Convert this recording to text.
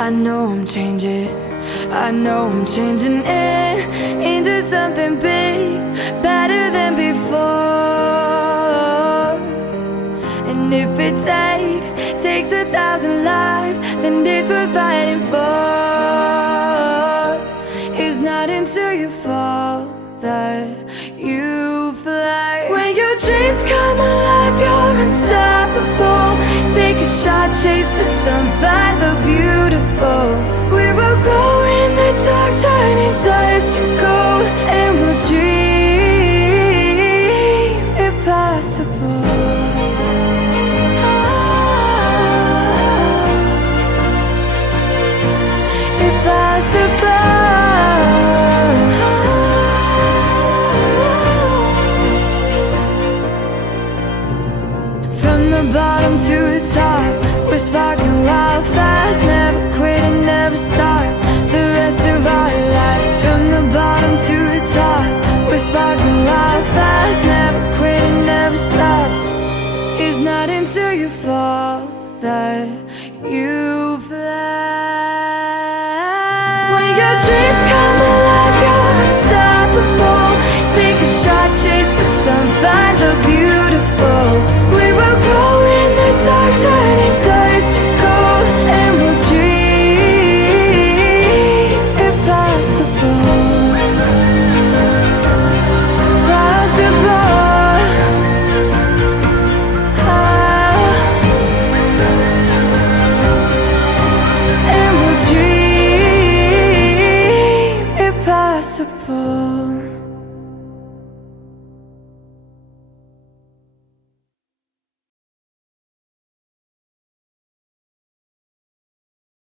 I know I'm changing, I know I'm changing it into something big, better than before. And if it takes 1,000 lives, then it's worth fighting for. It's not until you fall that you fly. When your dreams come alive, you're unstoppable. Take a shot, chase the sun, find the beautiful. We will glow in the dark, turning dust to gold, and we'll dream impossible. Impossible. From the bottom to the top, we're sparking wild fast. Never quit and never stop the rest of our lives. From the bottom to the top, we're sparking wild fast. Never quit and never stop. It's not until you fall that you fly. When your dreams come alive, you're unstoppable. Take a shot, chase the sun, find the beautiful. We will glow in the dark, turning dust to gold, and we'll dream impossible. Possible. And we'll dream impossible.